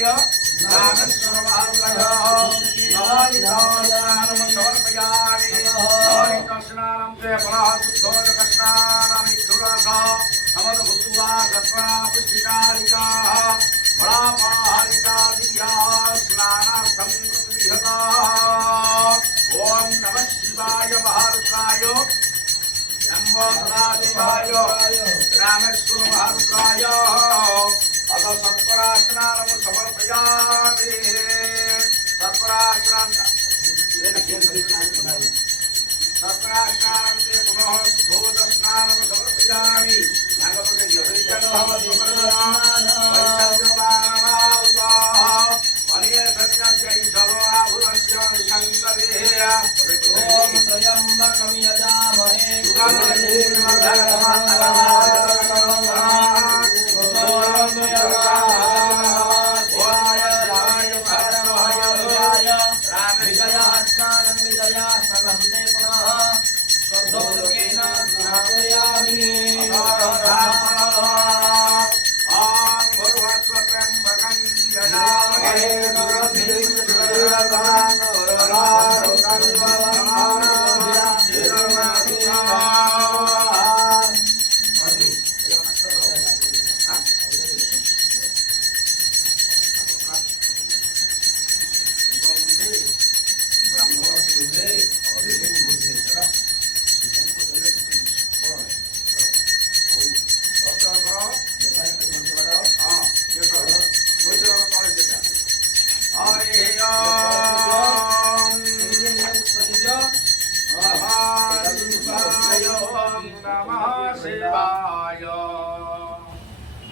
शिवाय रामेश्वरमहारुद्राय समर्पयामि कृष्णानं ते पराशुद्धोदकस्नानानि दुराका समदभूत्वा सत्वा पुष्टिकारिका बलापाहारिका दिव्या स्नानार्थं कृतविहता ओम नमः शिवाय महारुद्राय नमो सदाशिवाय रामेश्वर महारुद्राय अथ सर्पराशनानं समर्पयामि सर्पराशनान् सर्पराशनान् ते पुनः शुद्धोदस्नानं समर्पयामि नागपते ओम त्र्यंबकं यजामहे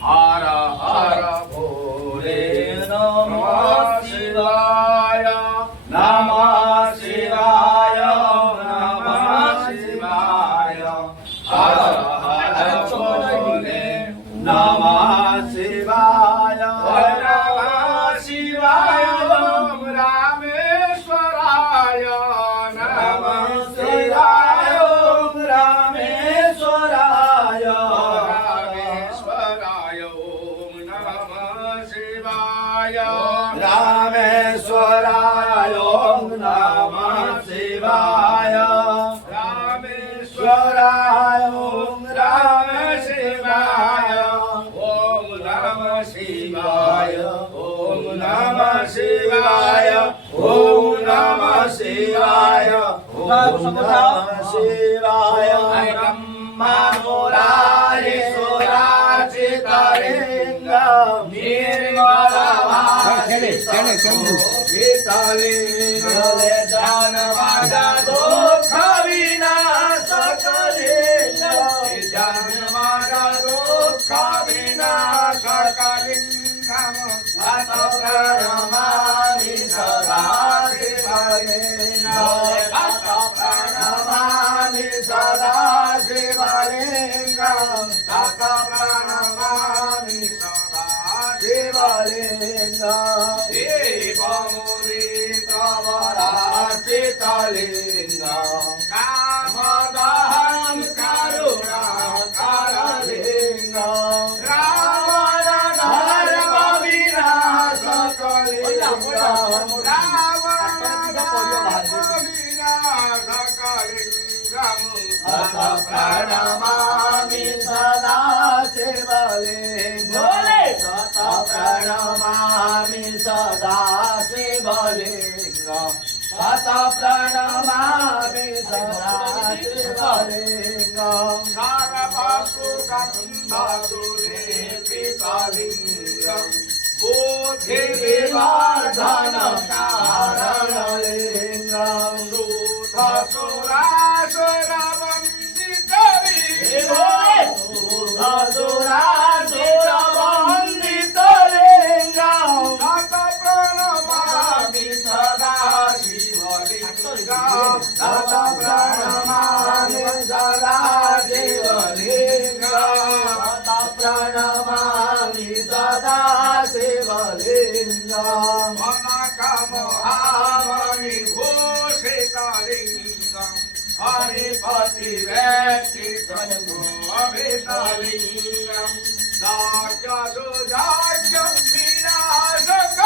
हर हर भोले नमः शिवाय नमः शिवाय नमः शिवाय हर हर भोले नमः शिवाय नमः शिवाय ओम रामेश्वराय नमः शिवाय ओम रामेश्वराय रामेश्वराय ओम नमः शिवाय रामेश्वराय ओम राम शिवाय ओम नमः शिवाय ओम नमः शिवाय ओम नमः शिवाय ओम नमः शिवाय ब्रह्ममुरारे सुराचितलिंगं निर्मलभासितलिंगं जानवादा दुःख विनाशकलिंगं जानवादा दुःख विनाशकलिंगं तत् प्रणमामि सदा शिवलिंगं तत् प्रणमामि सदा शिवलिंगं तत् प्रणमामि सदा शिवलिंगं देवमुनिप्रवराचितलिंगं कामदहं करुणाकरलिंगं रावणधर्मविनाशकलिंगं रावणधर्मविनाशकलिंगं तत् प्रणमामि सदा शिवलिंगं तत् प्रणमामि सदा शिवलिंगं तत् प्रणमामि सदा शिवलिंगं सर्वसुगन्धसुलेपितलिंगं बुद्धिविवर्धनकारणलिंगं सूतसुरासुरवन्दितलिंगं सूतसुरासुरवन्दितलिंगं तत् प्रणमामि सदा शिवलिंगं तत् प्रणमामि सदा शिवलिंगं तत् प्रणमामि सदा शिवलिंगं कनकमहामणिभूषितलिंगं हरिपतिवेष्टितलिंगं साक्षात् विनाशक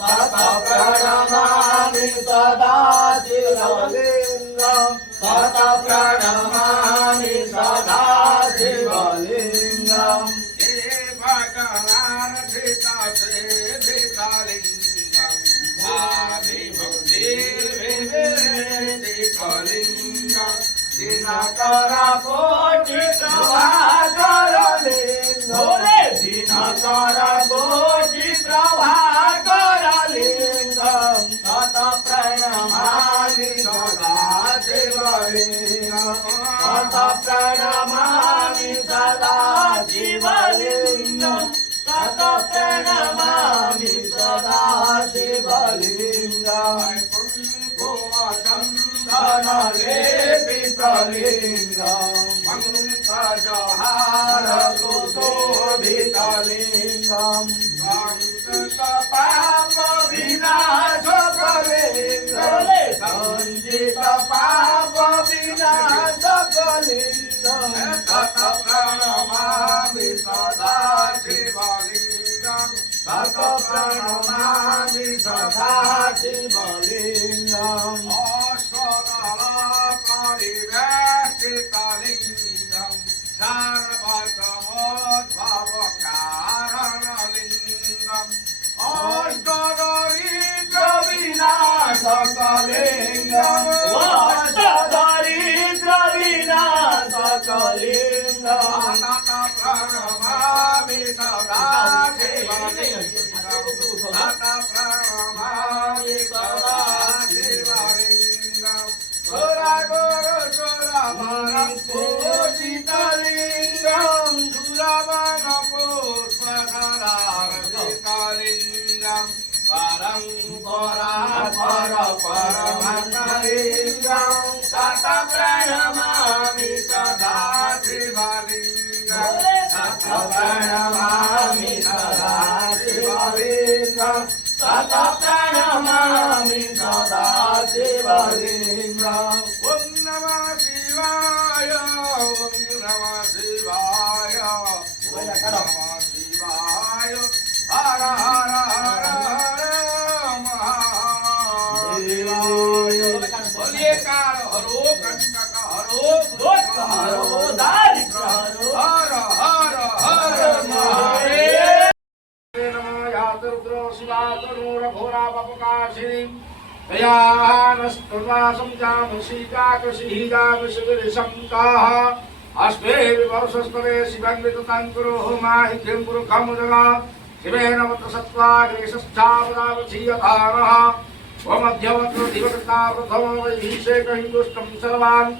ततः प्रणमामि सदा शिवलिङ्गं ततः प्रणमामि सदा शिवलिङ्गम् दिनकरा कोटि प्रभाकर लिंगम दिनकरा कोटि प्रभाकर लिंगम ततः प्रणमामि सदा शिवलिंगम ततः प्रणमामि सदा शिवलिंगम ततः प्रणमामि सदा शिवलिंगम लेपितलिङ्गं मङ्गलजहार सुशोभितलिङ्गं पाप विनाशकलिङ्गं सञ्चित पाप विनाशकलिङ्गं ततः प्रणमामि सदा शिवलिङ्गं ततः प्रणमामि सदा शिवलिङ्गम् लिंगम सर्वसमोद्भवकारणलिंगम अष्टदरिद्र विनाशकलिंगम अष्टदरिद्र विनाशकलिंगम ततः प्रणमामि सदा शिवलिंगम ततः प्रणमामि सदा शिवलिंगम पूजितलिङ्गं दुरवनपुष्पकरार्पितलिङ्गं परं परमलिङ्गं ततः प्रणमामि सदा शिवलिङ्गं ततः प्रणमामि सदा शिवलिङ्गं ततः प्रणमामि सदा शिवलिङ्गम् ॐ नमः शिवाय ॐ नमः शिवाय ॐ नमः शिवाय हर हर हर हर महादेवाय बोलिए काल हरो कंटक हरो दोष हरो दारिद्र हरो हर हर हर महादेव नमो यातरुद्रो शिवातनूरघोरा पपकाशिनी दयानस्तुवासं जामसीकाकसीजामशिविरशङ्काः अस्मे विवर्षस्तवे शिवन्वितताङ्कुरो होमाहित्यं पुरुखमुदगा शिवेन वत्रसत्त्वाग्रेशश्चापदावधीयधारः स्वमध्यवत्र दिवकृता प्रथमो वैभिषेकहिन्दुष्टं सर्वान्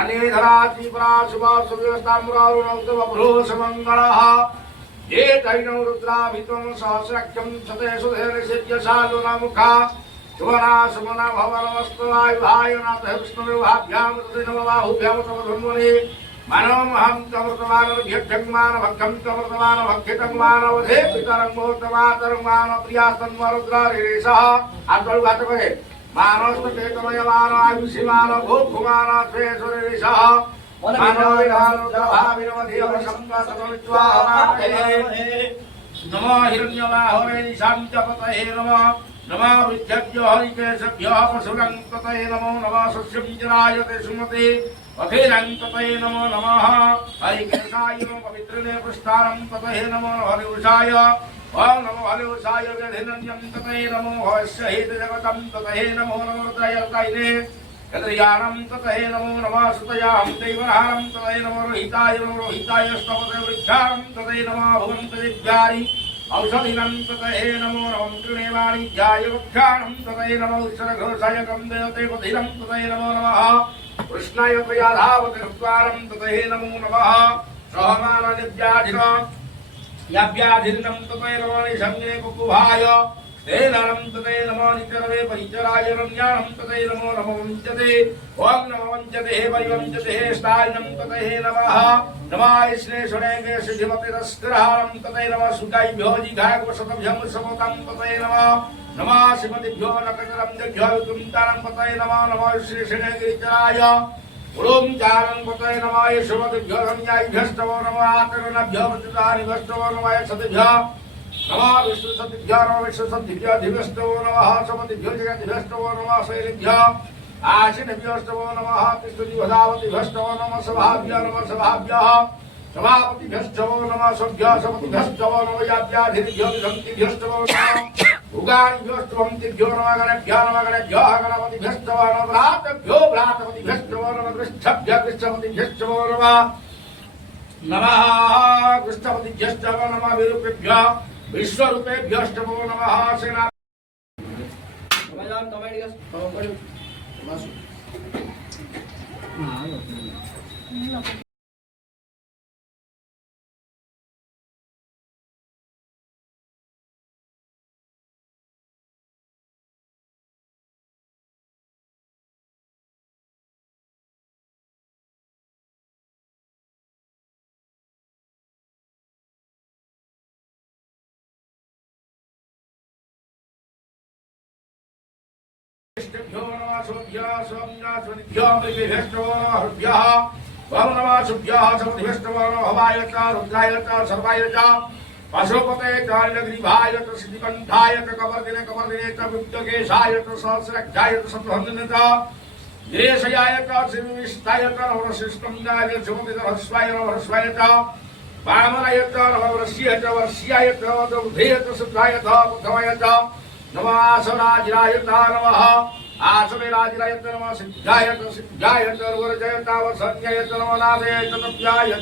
अन्येधरात्रिपराशुभासुव्यवस्थामुरारुणौतवभ्रूसमङ्गलः ये तैनौ रुद्राभित्वं सहस्रख्यं सतेषु धैर्यसिद्ध्यशालुनमुखा सुमना सुमना भवनमस्तवायुभाय नाथ विष्णुर्भाभ्यां तृतीयनवबाहुभ्यां तमधन्वने मनोमहं तमृतमानभ्यक्षङ्मान भक्षं तमृतमानभक्षितङ्मानवधे पितरं मोहतमातरङ्मान प्रियास्तन्वरुद्ररिरेशः आत्मविघात कहे मानस्तकेतमयमान आयुषिमान भूभुमान स्वेश्वरिरेशः नमो हिरण्यबाहवे शान्तपतये नमः नमः विद्यभ्यो हरिकेशभ्यो पशुरं ततये नमो नमः सस्यं जरायते सुमते अखिलं ततये नमो नमः हरिकेशाय पवित्रने पुष्टारं ततये नमो हरिवृषाय ओम नमो हरिवृषाय व्यधिनन्यं ततये नमो हस्य हेतजगतं ततये नमो नमो रुद्रायतायिने यद्रियाणं ततये नमो नमः सुतयां दैवहारं ततये नमो रोहिताय स्तवते वृक्षाणं ततये नमः भुवन्तदिव्यारि औषधिनं ततये नमो नमः तृणेवाणिज्याय वृक्षाणं ततये नमः उत्सरघोषाय कन्देवते पथिनं ततये नमो नमः कृष्णाय प्रयाधावते द्वारं ततये नमो नमः सहमाननिव्याधिन याव्याधिनं ततये नमो निसंगे कुकुभाय तेनरं ततये नमो निचरवे परिचराय रम्याणं ततये नमो नमो वञ्चते ओम नमो वञ्चते परिवञ्चते स्तायनं ततये नमः नमाय श्रेष्ठनेके सिद्धिमतिरस्करहारं ततये नमः सुगायभ्यो जिघायवशतभ्यं समोतं ततये नमः नमः श्रीमतिभ्यो नकचरं जभ्यो विकुन्तानं ततये नमः नमः श्रेष्ठनेगिरिचराय ओम चारं पतये नमः श्रीमतिभ्यो रम्यायभ्यस्तवो नमः आतरणभ्यो वृत्तानिभ्यस्तवो नमः सतिभ्यो नमः विष्णुसतिभ्यो नमः विष्णुसतिभ्यो नमः समतिभ्यो जगद्भ्यो नमः शैलेभ्यो आशिनेभ्यो नमः तिष्ठुदिवदावतिभ्यो नमः सभाभ्यो नमः सभाभ्यः सभापतिभ्यो नमः सभ्यो नमः याभ्याधिभ्यो विधन्तिभ्यो नमः उगानिभ्यो नमः गणेभ्यो गणपतिभ्यो नमः भ्रातपतिभ्यो नमः पृष्ठभ्यो नमः नमः कृष्णपतिभ्यो नमः विरूपेभ्यो विश्वरूपेभ्यो नमः सेना भ्यो नमः शुभ्यो सोम्यास्वनिभ्यो मृगेभ्यो नमः हृभ्यः वरुण नमः शुभ्यः समधिभ्यो नमः हवाय च रुद्राय च सर्वाय च पशुपते च नीलग्रीवाय च सिद्धिकण्ठाय च कवर्दिने च गुप्तकेशाय च सहस्रक्षाय च शत्रुहन्दिने च गिरेशयाय च श्रीविष्टाय च नवरशिष्टम्याय च सुमतिधरस्वाय नवरस्वाय च वामनाय च नवरस्याय च वर्ष्याय च बुधेय च शुद्धाय च बुद्धमय च नमः आसराजिराय नमः आसवेराजिराय नमः सिद्धाय वरजय वसन्याय नमः नादय तप्याय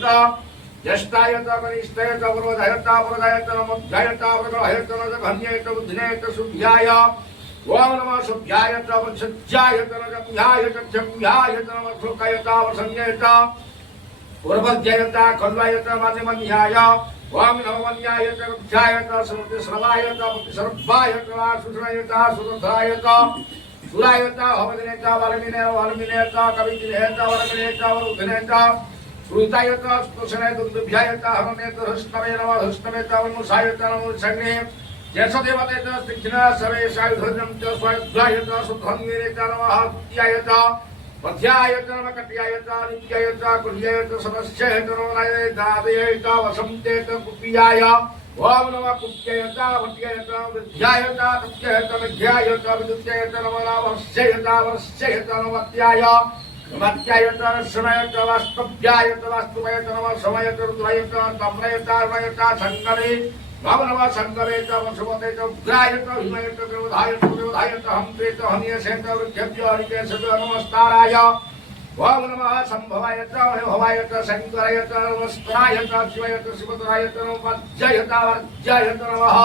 ज्येष्ठाय कनिष्ठाय पूर्वधाय पुरधाय नमोध्याय वरदहाय घन्याय बुद्धिनाय शुभ्याय ओम नमः शुभ्याय वंशज्याय जप्याय चक्षुभ्याय नमः श्लोकाय वसन्याय पूर्वध्याय खल्वाय माध्यमन्याय ओम नवमन्याय रुक्षाय स्मृतिश्रवाय सर्वाय सुषणाय सुरधाय सुराय हवदिने वाल्मिने वाल्मिने कविदिने वरमिने वरुधिने श्रुताय स्पृशने दुर्दुभ्याय हरणे हृष्णवे नमः हृष्णवे वन्मुषाय नमो शग्ने जसदेवते तीक्ष्ण सवेशायुधर्यं च स्वाध्याय सुधन्वीरे नमः तुत्याय मध्याय नमः कट्याय नित्याय कुल्याय सदस्याय नमः दादयाय वसन्ते कुप्याय ओम नमः कुप्याय वट्याय विद्याय तत्याय विद्याय विद्याय नमः वर्ष्याय नमत्याय नमत्याय शमय वास्तव्याय वास्तुमय नमः समय रुद्राय तम्रय तर्मय संगमे नमः नमः संगमे वसुमते उग्राय हिमय विरोधाय हंते हनियसे वृद्ध्यभ्यो हरिकेश नमस्काराय ओम नमः संभवाय भवाय शंकराय नमस्काराय शिवाय शिवतराय वज्राय वर्ज्याय नमः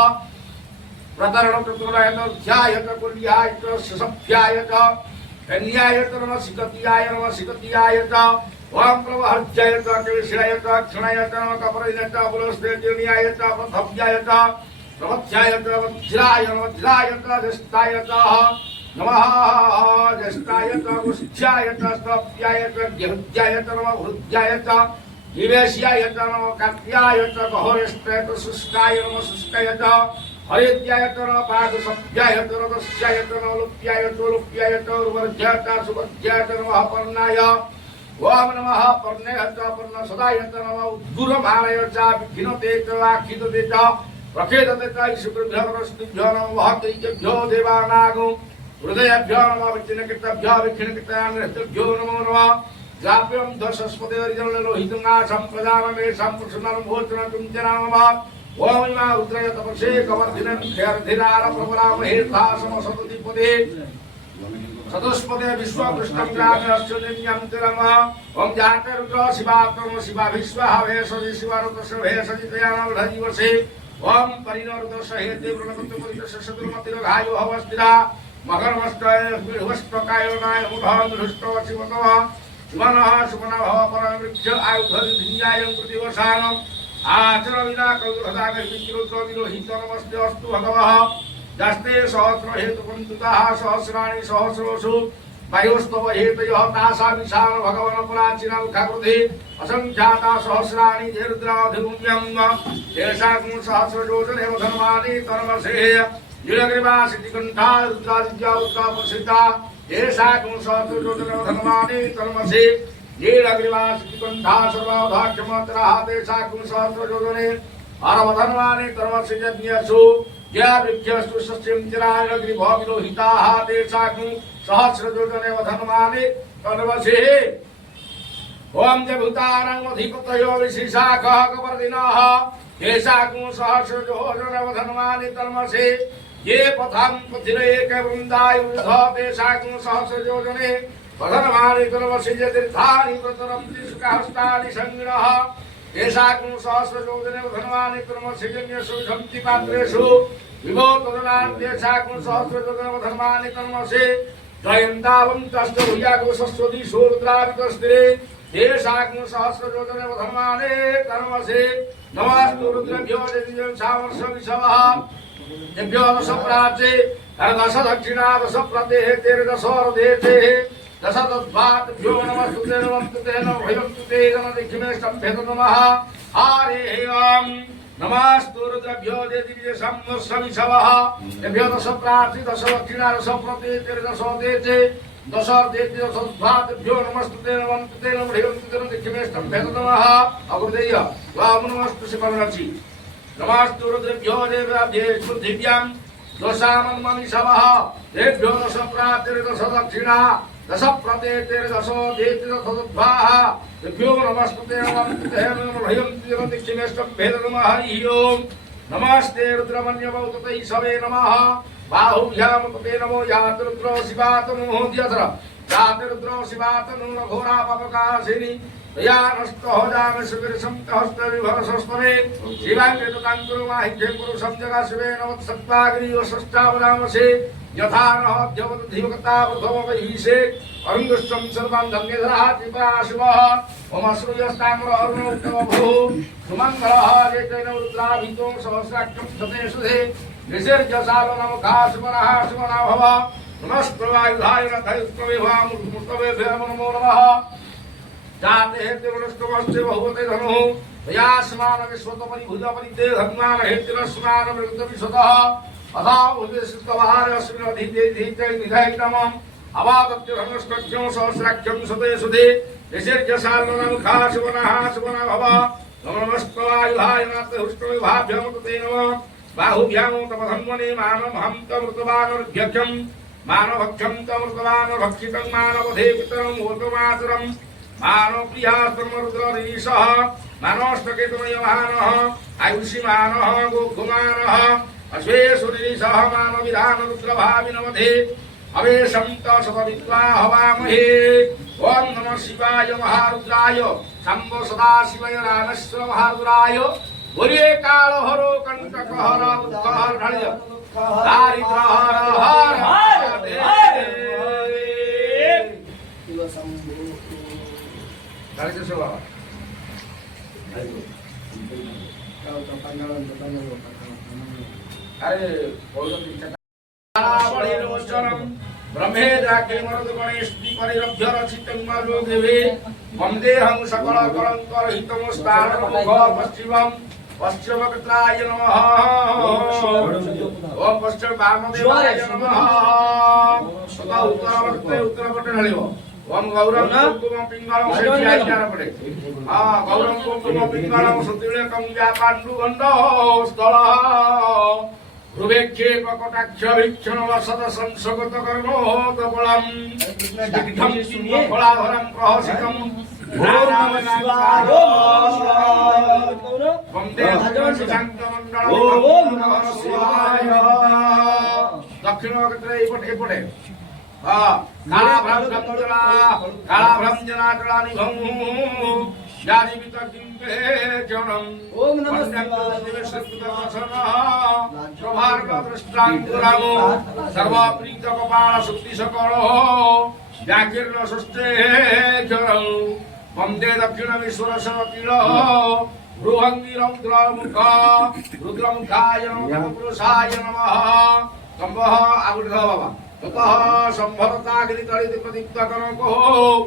प्रतरण चतुराय ध्याय कुल्याय सभ्याय कन्याय नमः सिकत्याय ओम प्रवहर्जाय केशिराय क्षणाय कपरिने बुलस्तेन्याय पथव्याय प्रवध्याय वज्राय ज्येष्ठाय नमः ज्येष्ठाय गुष्ठ्याय स्तव्याय गृह्याय नमः हृद्याय निवेश्याय नमः कत्याय गहोरिष्ठाय शुष्काय नमः शुष्काय हरिद्याय पादसभ्याय रदस्याय लुप्याय लुप्याय उर्वर्ध्याय सुवर्ध्याय नमः पर्णाय ओम नमः पर्णे पर्ण सदाय नमः उद्गुरमाणय विघ्नते आखिदते प्रखेदते शुक्रभ्यो नमः तेजभ्यो देवानागो हृदयभ्यो नमः विचिन्नकृतभ्यो विक्षिन्नकृतान्यभ्यो नमो नमः जाप्यं ध्वसस्पतिर्जन लोहितनाशं प्रदानमेषां पुरुषनां भोजनं नमः ओम इमा रुद्रय तपसे कवर्धिनं खेर्धिरार प्रबलामहेर्था समसततिपदे चतुष्पदे विश्वकृष्णं ग्राम्यश्चुनिन्यं नमः ओम जाते रुद्र शिवात्मनो शिवा विश्वहावेशि शिवारुद्रशभेशि तयानवध दिवसे ओम परिणरुद्रशहे देवृणकृतपरितशशतुर्मतिरघायो हवस्तिरा मकरमष्टय विहवष्टकायनाय मुधान्धृष्टो शिवतः शिवनः सुमनः परमवृक्ष आयुधधिन्यायं प्रतिवसानम् आचर विना कौरहदागहिरुद्रो विरोहित नमस्ते अस्तु भगवः दस्ते सहस्र हेतुपन्तुतः सहस्राणि सहस्रोषु वायुस्तव हेतयः तासा विशाल भगवन् प्राचीनमुखकृते असङ्ख्याता सहस्राणि रुद्राधिगुण्यं तेषां सहस्रयोजनेव धर्माणि तन्मसे नीलग्रीवासिकण्ठा रुद्रादित्या रुद्रापसिता तेषां सहस्रयोजनेव धर्माणि तन्मसे नीलग्रीवासिकण्ठा सर्वधाक्षमत्रः तेषां सहस्रयोजने आरवधनवाने कर्मस्य यज्ञसु या वृक्षस्तु सस्यं चिरायग्नि भविरोहिताः तेषां सहस्रयोजने वधनवाने कर्मसे ओम जभूतानां अधिपतयो विशेषाखः कवर्दिनः तेषां सहस्रयोजने वधनवाने कर्मसे ये पथां पथिरेकवृन्दाय वृद्धः तेषां सहस्रयोजने वधनवाने कर्मसे यतीर्थानि प्रतरन्ति सुखहस्तानि संगिनः तेषां सहस्रयोजने वधनवाने कर्मसे यज्ञसु विधन्ति पात्रेषु विभो तदनान् तेषां सहस्रयोजने वधनवाने कर्मसे जयन्तावं तस्थभुयागो सस्वती शूद्रावितस्त्रे तेषां सहस्रयोजने वधनवाने कर्मसे नमस्तु रुद्रभ्यो देवीभ्यो सावर्षविषवः तेभ्यो दश प्राचे दश दक्षिणा दश प्रतेः तेर्दशोर्धेते दश तद्भातभ्यो नमस्तु ते नमस्तु ते नमस्तु ते नमदिक्षिमेष्टभ्यत नमः हरे ओम् नमस्तु रुद्रभ्यो देवीभ्यो सावर्षविषवः तेभ्यो दश प्राचे दश दक्षिणा दश प्रतेः तेर्दशोर्धेते दशार्धेते दश तद्भातभ्यो नमस्तु ते नमस्तु ते नमदिक्षिमेष्टभ्यत नमः अवृदेय वाम नमस्तु शिवरचि नमस्तु रुद्रभ्यो देवाभ्यो दिव्यां दशामन्मनिषवः तेभ्यो दश प्राते दश दक्षिणा दश प्रतेते दशोधेते दशोद्भाः तेभ्यो नमस्तु ते नमः नमः हरि ओम् नमस्ते रुद्रमन्यवौततै सवे नमः बाहुभ्यां ते नमो यात रुद्रो शिवात मोहद्यत्र यात रुद्रो शिवात नूरघोरा पापकाशिनी या नष्ट हो जामे सुविरसम हस्ते विभरसस्तमे शिवांगे कांकुरु माहिते पुरुषं जगा शिवे नवत सत्पाग्नि वसष्टावदामसे यथा नः देवत धीवकता प्रथम वैसे अरुंगष्टम सर्वं धन्यधरा त्रिपुरा शिवः ओम श्रूयस्ताम्र अरुणोत्तमभू सुमंगलः जेतेन रुद्राभितो सहस्राक्षं सते सुधे निसर्गसालो नमः शिवनः शिवना भव नमस्कृवायुधाय रथयुष्टवे भामुष्टवे नमो नमः जाते हेते वनस्कवस्ते बहुवते धनु यास्मान विश्वतपरि भुजपरिते धन्मान हेतिरस्मान मृतविशतः अथा उद्देशितवहार अस्मिन् अधिते धीते निधायितमम् अवादत्य धनुष्कक्षं सहस्राक्षं सते सुधे निसर्गसालनमुखा शिवनः शिवना भव नमस्कृवायुधाय रथयुष्टवे भाभ्यं ते नमः बाहुभ्यां तपधन्वने मानमहं तमृतवानर्घ्यक्षं मानभक्षं तमृतवानभक्षितं मानवधे पितरं भूतमातरम् मानो प्रियास्तमरुद्ररीशः मानोष्टकेतुमयमानः आयुषिमानः गोघुमानः अश्वेशुरीशः मानविधानरुद्रभाविनवधे अवेशं तशतविद्वा हवामहे ॐ नमः शिवाय महारुद्राय शम्भो सदाशिवाय रामेश्वर महारुद्राय बोलिए कालहरो कंटकहर दुःखहर ढालिय दारिद्रहर हर Dari sewa. Ayo, boleh bicara. ब्रह्मेन्द्र के मरुद गणेश परिरभ्य रचितं मालो देवे वन्देहं सकल कलंकर हितमस्तार मुख पश्चिमं पश्चिमकत्राय नमः ओम पश्चिम वामदेवाय नमः सदा उत्तरवर्ते उत्तरपटे ढालिबो ओम गौरम कुंकुम पिंगलम सेठी आज्ञार पड़े हां गौरम कुंकुम पिंगलम सुतिले कंजा पांडु गंध स्थल रुवेक्षेप कटाक्ष वीक्षण वसत संसगत कर्णो कबलम दिग्धम फलाधरम प्रहसितम ओम नमः शिवाय वंदे शांत मंगल ओम नमः शिवाय दक्षिण कत्रे एपटे काला भ्रमजना निभं जाति वितर्किंपे जनम ओम नमः शिवाय दृष्टांकुरामो सर्वप्रीत कपाल शुक्ति सकलो व्याकीर्ण सस्ते जनम वंदे दक्षिण विश्वर सतील भ्रुभंगी रुद्रमुख रुद्रमुखाय नमः पुरुषाय नमः कंबः आगुढ़ बाबा ततः संभरताग्नि तड़ित प्रदीप्त कनको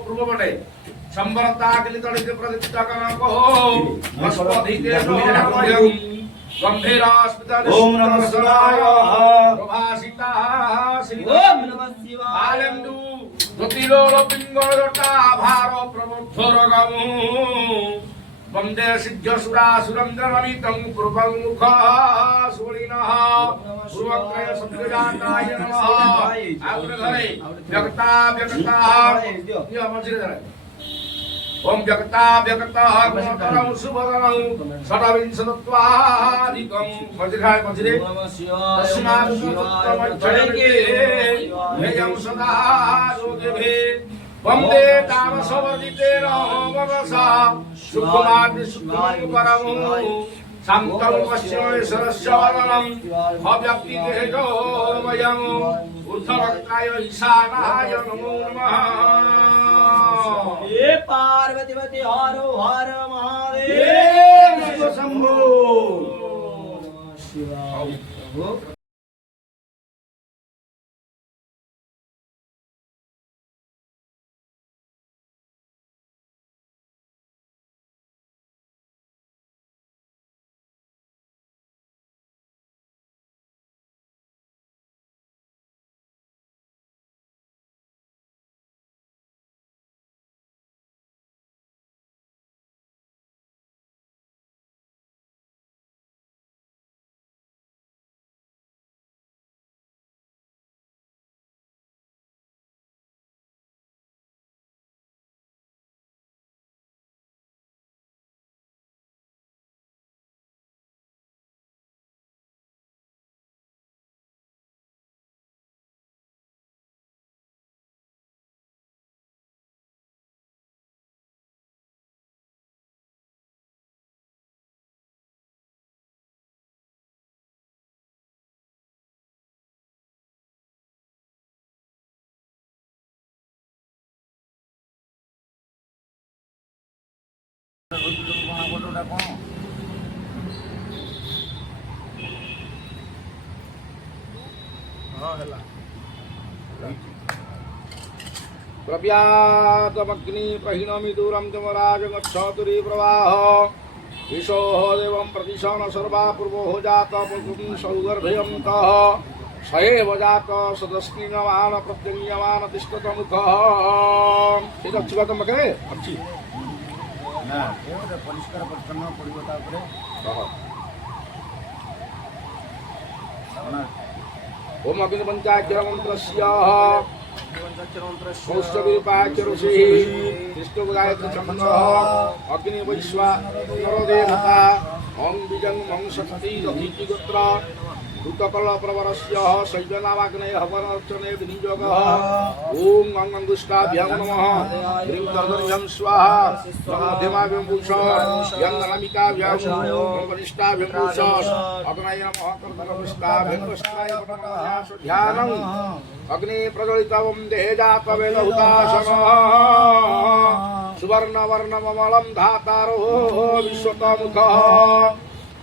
पूर्वपटे संभरताग्नि तड़ित प्रदीप्त कनको वस्पधिते नमः गंभीरास्मिता ओम नमः शिवाय प्रभासिता श्री ओम नमः शिवाय आलंदु ज्योतिलो पिंगलटा भार प्रबोधर गमु वंदे सिद्धसुरासुरंद्रनमितं कृपमुखः सुलिनः पूर्वत्रय सत्यजाताय नमः आग्रधरे व्यक्ता ओम जगता व्यक्तः गुणतरं सुभदनं षड्विंशतित्वाधिकं वज्राय वज्रे तस्मात् सुतमच्छयके हेयं सदा योगिभिः वन्दे तामसवर्जितेन वरसा सुकुमार सुकुमं परमं शान्तं पश्चिमे सरस्य वदनं अव्यक्तितेजो वयं ऊर्ध्ववक्त्राय ईशानाय नमो नमः। हे पार्वतीवती हर हर महादेव शिव शंभो शिवाय प्रभु। प्रव्यातमग्नि प्रहीणमि दूरं तमराजगच्छतुरी प्रवाह ईशोः देवं प्रतिशण सर्वा पूर्वो जात पुरुं सौगर्भयन्तः स एव जात सदस्मिनवान प्रत्यङ्यवान तिष्ठतमुखः এটা ଅଛି ବାତ ମକେ ଅଛି ନା ଏଟା ପରିଷ୍କାର ପରିଚ୍ଛନ୍ନ ପଡ଼ିବ ତାପରେ ओम अग्नि पंचाक्षर मंत्रस्य कौस्तवीपाख्य ऋषिः कृष्णगायत्री छन्दः अग्नि वैश्वा नरदेवता ओम बीजं मं शक्ति दधीति गोत्र भूतकल प्रवरस्य शैवनामाग्नय हवनर्चने विनियोगः ओम अंगुष्ठाभ्यां नमः ह्रीं तर्जन्यं स्वाहा मध्यमाभ्यां पुरुषः यं नमिकाभ्यां कनिष्ठाभ्यां पुरुषः अग्नये नमः कर्तकनिष्ठाभ्यां वस्त्राय नमः ध्यानं अग्नि प्रज्वलितं देहे जातवेदहुताशनः सुवर्णवर्णममलं धातारो विश्वतमुखः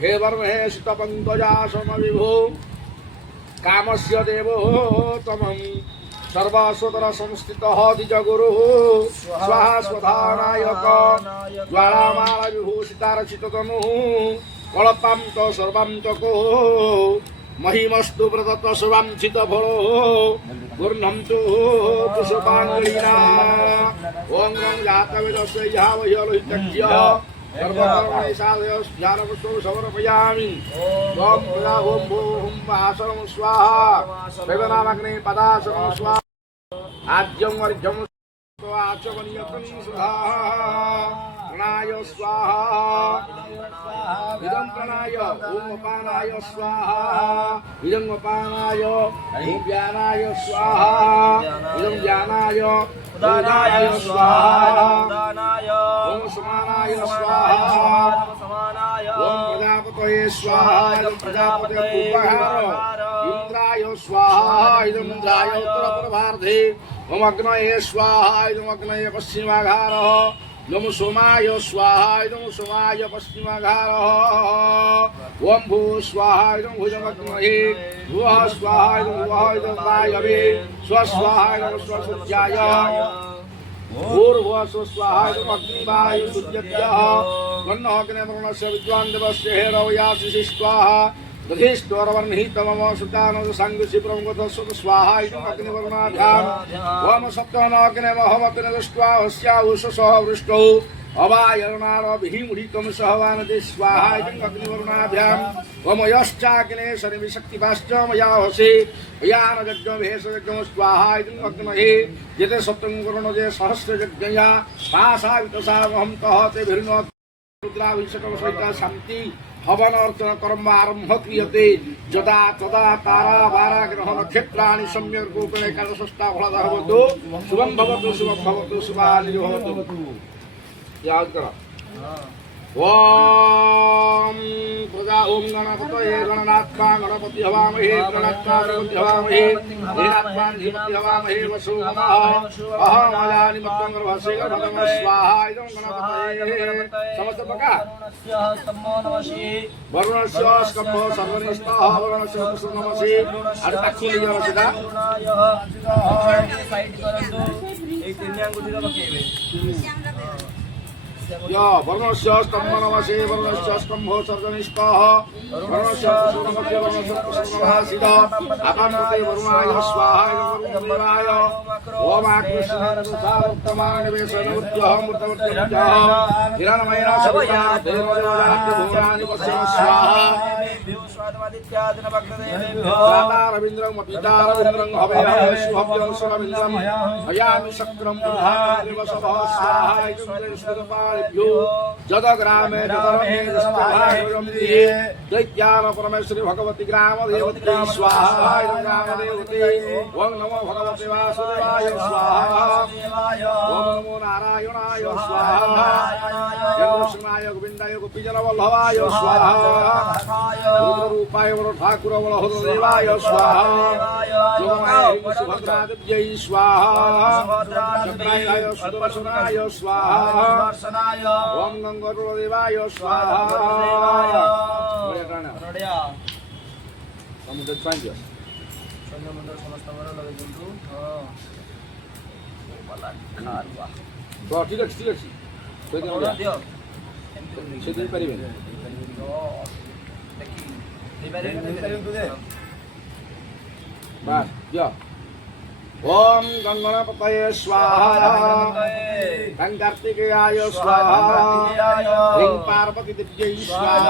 हे वर्णे शीतपङ्कजासन विभो कामस्य देवो तमं सर्वस्वतर संस्थितः द्विजगुरुः स्वाहा स्वधानायक ज्वालामाल विभूषितारचिततनुः कल्पान्त सर्वान्तको महिमस्तु प्रदत्त शुभांचितफलो गुर्णन्तु पुष्पाञ्जलिना ॐ जातवेदस्य यावह्यलोहितज्ञः सर्वकर्मणि साधय ज्ञानपुष्पं समर्पयामि त्वं प्रजा ओं भूं आसनं स्वाहा वेदनामग्ने पदासनं स्वाहा आद्यं वर्घ्यं आचमनीयतं स्वाहा प्रणाय स्वाहा इदं प्रणाय ॐ अपानाय स्वाहा इदं अपानाय ॐ ज्ञानाय स्वाहा इदं ज्ञानाय उदानाय स्वाहा ओम समानाय स्वाहा ओम प्रजापतये स्वाहा इदं प्रजापते उपहार इंद्राय स्वाहा इदं इंद्राय उत्तरप्रभार्धे ओम अग्नये स्वाहा इदं अग्नये पश्चिमाघारः ओम सोमाय स्वाहा इदं सोमाय पश्चिमाघारः ओम भू स्वाहा इदं भुजमग्नये भुवः स्वाहा इदं भुवः इदं वायवे स्वस्वाहा इदं स्वसुज्याय पूर्वस्व स्वाहा अग्निवायु सुज्यत्यः वन्नः अग्निवर्णस्य विद्वान् देवस्य हेरवयाशिषि स्वाहा दधिष्ठोरवर्णितमम सुतानद सांगुषि प्रमुखतस्व स्वाहा इदम् अग्निवर्णाभ्याम् ओम सप्तमः अग्निमहमग्निदृष्ट्वा हस्या उषसः वृष्टौ अवायरणार विहिमुडिकम सहवानदे स्वाहा इदं अग्निवरुणाभ्यां वमयश्चाग्ने शनिविशक्तिपाश्च मया हसे यानयज्ञ भेषयज्ञ स्वाहा इदं अग्नमहे यते सप्तम करुणजे सहस्रयज्ञया पासा वितसावहं कहते भिर्न रुद्राभिषेकं सहिता शान्ति हवन अर्चन कर्म आरंभ क्रियते यदा तदा तारा वारा ग्रह नक्षत्राणि सम्यक् रूपेण एकादशष्टा फलदा भवतु शुभं भवतु शुभानि भवतु याद करो ओम प्रजा ओम गणपतये गणनात्मा गणपति हवामहे गणनात्मा गणपति हवामहे गणनात्मा धीमहि हवामहे वसु नमः अहमयानि मत्तं गर्भस्य भगवन् स्वाहा इदं गणपतये समस्त पका वरुणस्य स्कम्भो सर्वनिष्ठः वरुणस्य सुनमसि अर्ताक्षुली नमस्ता साइड करंतु एक तीन अंगुठी पकेबे या वरुणस्य स्तम्भनमसे वरुणस्य स्कम्भो सर्वनिष्ठः वरुणस्य सुनमस्य वरुणस्य सुनमसिद अपान्ते वरुणाय स्वाहा वरुणदेवाय ओम आकृष्णसारोत्तमानिवेशनोद्यः मृतवर्त्यः हिरणमयना सविता देवदेवानि वस्य स्वाहा रवीन्द्रं पिता रवीन्द्रं हवे शुभव्यं सुरविन्द्रं हयामि शक्रं दिवसभः स्वाहा इन्द्रस्वरूपाभ्यो जदग्रामे जदरमे जस्तभागवन्दिये दैत्यान परमेश्वरी भगवती ग्रामदेवती स्वाहा ग्रामदेवती ओम नमो भगवते वासुदेवाय स्वाहा ओम नमो नारायणाय स्वाहा जगदर्शनाय गोविन्दाय गोपीजनवल्लभाय स्वाहा रूपाय वरो ठाकुर बलभद्रदेवाय स्वाहा योगमाय सुभद्रादेव्यै स्वाहा चक्राय सुदर्शनाय स्वाहा ओम गंगोत्पदेवाय स्वाहा समुद्र पांच चंद्रमंडल समस्त लगे जंतु तो ठीक है दियो से दिन परिबे बस दियो ओम गंगणपतये स्वाहा गंगार्तिकेयाय स्वाहा ह्रीं पार्वती दिव्यै स्वाहा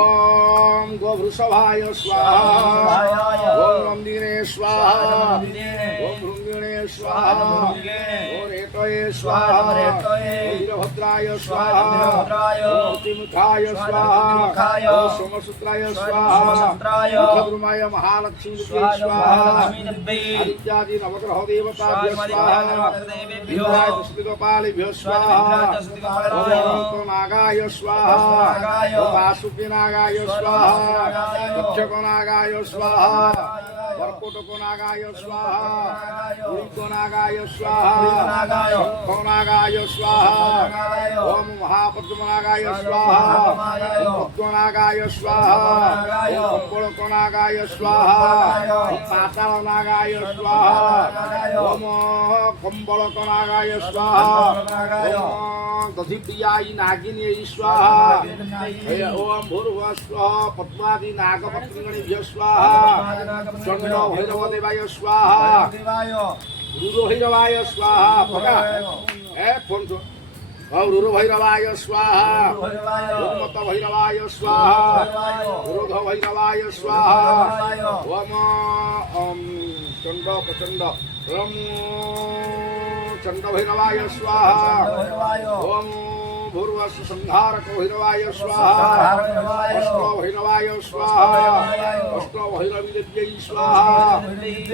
ओम गोवृषभाय स्वाहा ओम नंदिने स्वाहा ओम भृंगिणे स्वाहा ओम रेतये स्वाहा ओम वीरभद्राय स्वाहा ओम तिमुखाय स्वाहा ओम सोमसूत्राय स्वाहा भद्रुमाय महालक्ष्मी स्वाहा आदित्यादि नवग्रह देवताभ्यो स्वाहा विद्याय पुष्पिकपालिभ्यो स्वाहा ओम नागाय स्वाहा ओम वासुकिनागाय स्वाहा दक्षकनागाय स्वाहा कर्कोटकनागाय स्वाहा उल्कोनागाय स्वाहा शंखनागाय स्वाहा ओम महापद्मनागाय स्वाहा ओम पद्मनागाय स्वाहा ओम कंबलकनागाय स्वाहा ओम पातालनागाय स्वाहा ओम कंबलकनागाय स्वाहा ओम दधिप्रियाय नागिन्यै स्वाहा ओम भूर्भुवस्वः पद्मादि नागपत्नीगणेभ्यो स्वाहा चंड भैरवदेवाय स्वाहा रुद्रभैरवाय स्वाहा पका ए फोन तो रुद्र भैरवाय स्वाहा उन्मत्त भैरवाय स्वाहा रुद्र भैरवाय स्वाहा ओम चंड प्रचंड ओम चंड भैरवाय स्वाहा ओम भूर्वस्व संहारक भैरवाय स्वाहा अष्ट भैरवाय स्वाहा अष्ट भैरवी देव्यै स्वाहा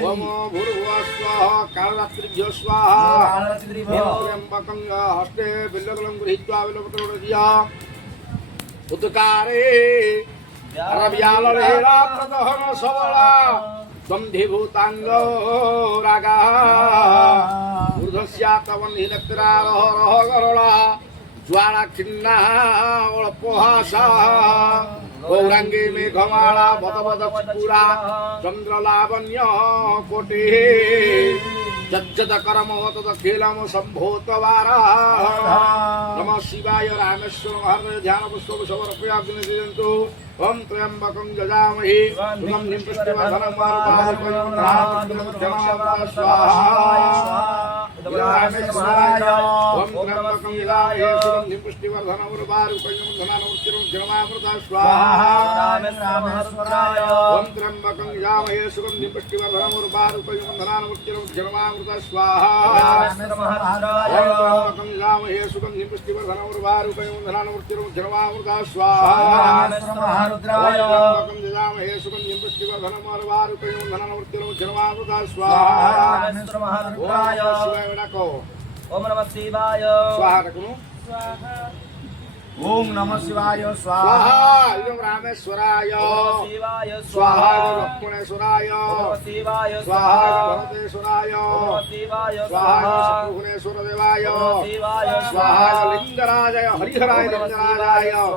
ओम भूर्भुवस्वः कालरात्रिभ्यो स्वाहा त्र्यंबकं हस्ते बिल्वदलं गृहीत्वा बिल्वपत्रोदया उद्कारे रव्यालरे रात्रदहन सबला गंधीभूतांगो रागा ऊर्ध्वस्यातवन्निनेत्रारह गरुड़ा ज्वाला खिन्ना अल्पहासा गौरांगी मेघमाला बदबद चिपुरा चंद्रलावण्य कोटे जज्जत करम तदखिलम संभूतवारा नमः शिवाय रामेश्वर हर ध्यान पुष्प समर्पयाग्निदियन्तु ओम त्र्यंबकं यजामहे सुगं निपुष्टिवर्धनं स्वाहा रामेश्वराय ओम त्र्यंबकं यजामहे सुगंधिं पुष्टिवर्धनम् उर्वारुकं धनानोर्चिरं जलमामृता स्वाहा रामेश्वराय ओम त्र्यंबकं यजामहे सुगंधिं पुष्टिवर्धनम् उर्वारुकं धनानोर्चिरं जलमामृता स्वाहा ओम त्र्यंबकं यजामहे सुगंधिं पुष्टिवर्धनम् उर्वारुकं धनानोर्चिरं जलमामृता स्वाहा ओम त्र्यंबकं यजामहे सुगंधिं पुष्टिवर्धनम् उर्वारुकं धनानोर्चिरं जलमामृता स्वाहा ओम नमः शिवाय स्वाहा रखनु ओम नमः शिवाय स्वाहा स्वाहा इदं रामेश्वराय शिवाय स्वाहा इदं लक्ष्मणेश्वराय शिवाय स्वाहा इदं भरतेश्वराय शिवाय स्वाहा इदं शत्रुघ्नेश्वरदेवाय शिवाय स्वाहा इदं लिंगराजाय हरिहराय लिंगराजाय ओम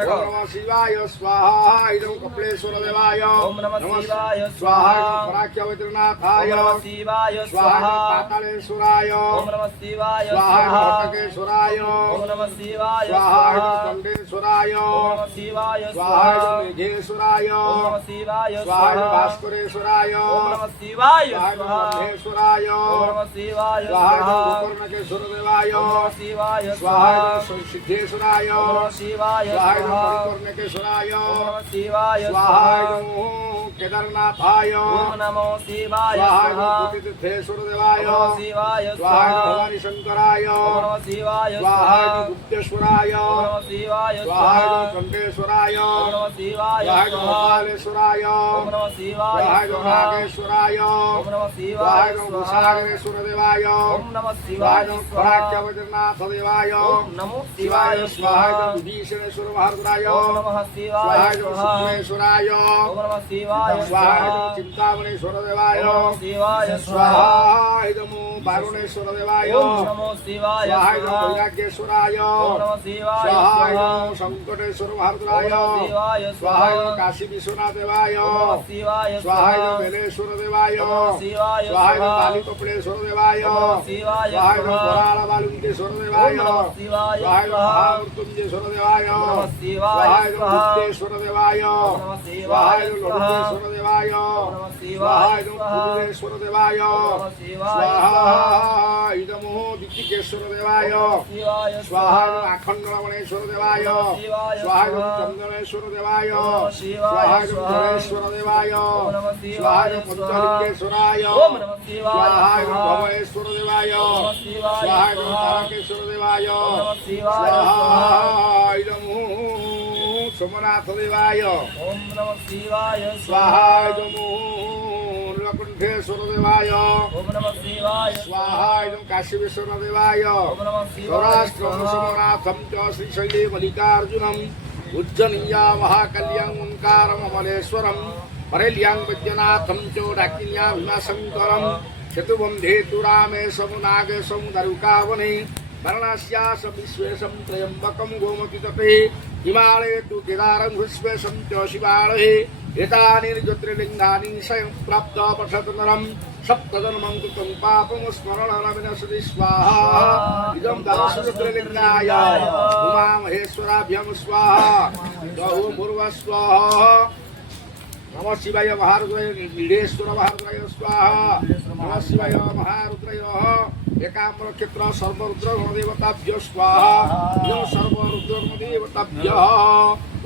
नमः शिवाय स्वाहा इदं कपिलेश्वरदेवाय ओम नमः शिवाय स्वाहा इदं पराख्यवैद्यनाथाय शिवाय स्वाहा इदं पातालेश्वराय ओम नमः शिवाय स्वाहा इदं हटकेश्वराय ओम नमः शिवाय स्वाहा इदं चंडेश्वराय ओम नमः शिवाय स्वाहा इदं मेघेश्वराय ओम नमः शिवाय स्वाहा इदं भास्करेश्वराय ओम नमः शिवाय स्वाहा इदं महेश्वराय ओम नमः शिवाय स्वाहा इदं गोकर्णकेश्वरदेवाय ओम नमः शिवाय स्वाहा इदं सिद्धेश्वराय ओम नमः शिवाय स्वाहा इदं मणिकर्णकेश्वराय ओम नमः शिवाय स्वाहा इदं केदारनाथाय ओम नमो शिवाय स्वाहा इदं कोटितीर्थेश्वरदेवाय ओम नमः शिवाय स्वाहा इदं भवानीशंकराय ओम नमः शिवाय स्वाहा इदं गुप्तेश्वराय ओम नमः शिवाय स्वाहा इदं चंडेश्वराय ओम नमः शिवाय स्वाहा इदं गोपालेश्वराय ओम नमः शिवाय स्वाहा इदं नागेश्वराय ओम नमः स्वाहा शिवाय इदं भूषागरेश्वरदेवाय ओम नमः स्वाहा शिवाय इदं पराख्यवैद्यनाथदेवाय ओम नमो शिवाय शिवाय स्वाहा इदं विभीषणेश्वरमहारुद्राय ओम नमः स्वाहा शिवाय इदं सुब्रह्मण्येश्वराय ओम नमः शिवाय स्वाहा इदं चिन्तामणेश्वरदेवाय ओम नमः शिवाय स्वाहा इदं वारुणेश्वरदेवाय ओम नमो शिवाय स्वाहा इदं वैराग्येश्वराय ओम नमः शिवाय स्वाहा इदं शंकटेश्वरमहारुद्राय शिवाय स्वाहा इदं काशी विश्वनाथदेवाय ओम नमः शिवाय स्वाहा इदं बेलेश्वरदेवाय शिवाय स्वाहा इदं बालिकपिलेश्वरदेवाय शिवाय स्वाहा इदं वराळबालुंकेश्वरदेवाय ओम नमः शिवाय स्वाहा इदं महामृत्युंजयेश्वरदेवाय ओम नमः शिवाय स्वाहा इदं गुप्तेश्वरदेवाय ओम नमः स्वाहा शिवाय इदं ललितेश्वरदेवाय ओम नमः स्वाहा शिवाय इदं कुबेरेश्वरदेवाय ओम नमः शिवाय स्वाहा इदं दिक्तिकेश्वरदेवाय शिवाय स्वाहा इदं अखण्डरमणेश्वरदेवाय शिवाय स्वाहा इदं चन्दनेश्वरदेवाय नमः शिवाय स्वाहा इदं धनेश्वरदेवाय ओम नमः स्वाहा शिवाय इदं पञ्चलिङ्गेश्वराय ओम नमः शिवाय स्वाहा इदं भवेश्वरदेवाय ओम नमः शिवाय स्वाहा इदं तारकेश्वरदेवाय ओम नमः शिवाय स्वाहा इदं सोमनाथदेवाय ओम नमः शिवाय स्वाहा इदं नीलकण्ठेश्वरदेवाय ओम नमः शिवाय स्वाहा इदं काशीविश्वनाथदेवाय ओम नमः शिवाय सौराष्ट्रं सोमनाथं च श्रीशैले मल्लिकार्जुनम् उज्जनीया महाकल्यां ओंकारममलेश्वरं परेल्यां वैद्यनाथं च डाकिन्यां भीमाशङ्करं चतुर्बन्धे तु रामेशं नागेशं दारुकावने वाराणस्यास विश्वेशं त्र्यम्बकं गोमतीतटे हिमालये तु केदारं विश्वेशं च शिवालये एतानि ज्योतिर्लिङ्गानि स्वयं प्राप्त पठतनरं सप्तजन्मं कृतं पापं स्मरणरविनशति स्वाहा इदं दश ज्योतिर्लिङ्गाय उमामहेश्वराभ्यं स्वाहा बहुपूर्व स्वाहा नमः शिवाय महारुद्राय नीलेश्वर महारुद्राय स्वाहा नमः शिवाय महारुद्राय एकाम्रक्षेत्र सर्वरुद्र गणदेवताभ्यो स्वाहा इदं सर्वरुद्र गणदेवताभ्यः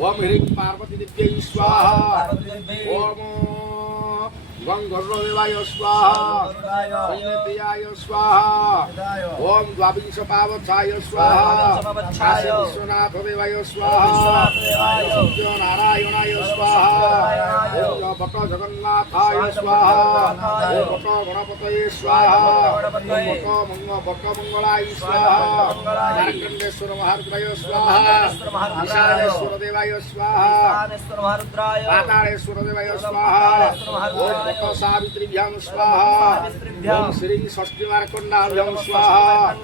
ओम ह्रीं पार्वती देव्यै स्वाहा ओम गंगर्वदेवाय स्वाहा गणपतये स्वाहा ओम द्वाविंश पावचाय स्वाहा काशी विश्वनाथदेवाय स्वाहा ओम नारायणाय स्वाहा ओम भट्ट जगन्नाथाय स्वाहा ओम भट्ट गणपतये स्वाहा ओम भट्ट मंगलाय स्वाहा मार्कंडेश्वर महारुद्राय स्वाहा ईशानेश्वर देवाय स्वाहा पातालेश्वर देवाय स्वाहा ओम सावित्रीभ्यां स्वाहा ओम श्री षष्ठी मार्कंडाभ्यां स्वाहा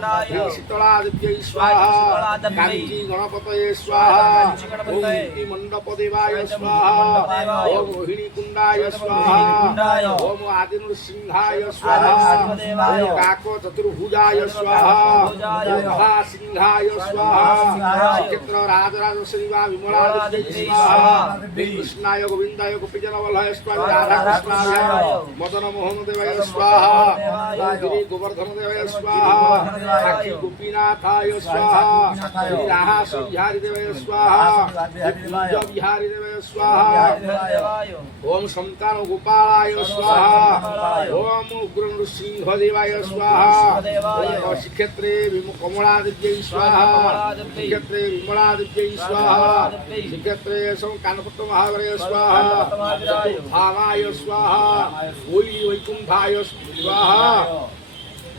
ओम शीतलादित्यै स्वाहा कांची गणपतये स्वाहा ओम मंडपदेवाय स्वाहा ओम मोहिनी कुंडाय स्वाहा ओम आदिनृसिंहाय स्वाहा ओम काको चतुर्भुजाय स्वाहा ओम महासिंहाय स्वाहा श्रीक्षेत्र राजराज श्रीवा विमलादित्यै स्वाहा कृष्णाय गोविंदाय गोपीजन वल्लभाय स्वाहा राधा कृष्णाय मदन मोहन देवाय स्वाहा श्री गोवर्धन देवाय स्वाहा साक्षी गोपीनाथाय स्वाहा श्री राहा बिहारी देवाय स्वाहा कुंज बिहारी देवाय स्वाहा ओम संतान गोपालाय स्वाहा ओम उग्र नृसिंह देवाय स्वाहा श्रीक्षेत्रे कमलादिव्यै स्वाहा श्रीक्षेत्रे विमलादिव्यै स्वाहा श्रीक्षेत्रे कानपट्ट महावरय स्वाहा धामाय स्वाहा कोयली वैकुंठाय स्वाहा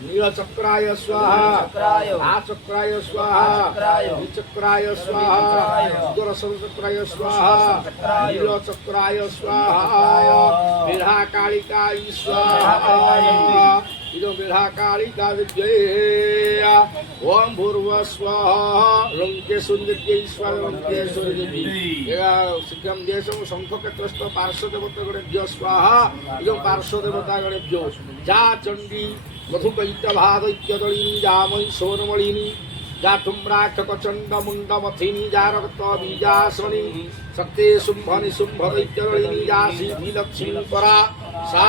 नीलचक्राय स्वाहा आचक्राय स्वाहा विचक्राय स्वाहा सुदर्शनचक्राय स्वाहा नीलचक्राय स्वाहा विरहा कालिकाय स्वाहा इदं विरहा कालिका विद्ये ओम भूर्भुवः स्वाहा लंकेश्वरी स्वाहा लंकेश्वरी शीघ्रं देशं शंखचक्रस्थ पार्श्वदेवतागणेभ्यो स्वाहा इदं पार्श्वदेवतागणेभ्यो जा चंडी मधुकैत्यभादैत्यदलिनी जामयी सोनमणिनी जा तुम्राक्षकचण्ड मुण्डमथिनी जा रक्तबीजासनी शक्ते शुम्भ निशुम्भ दैत्यदलिनी जा सिद्धिलक्ष्मी परा सा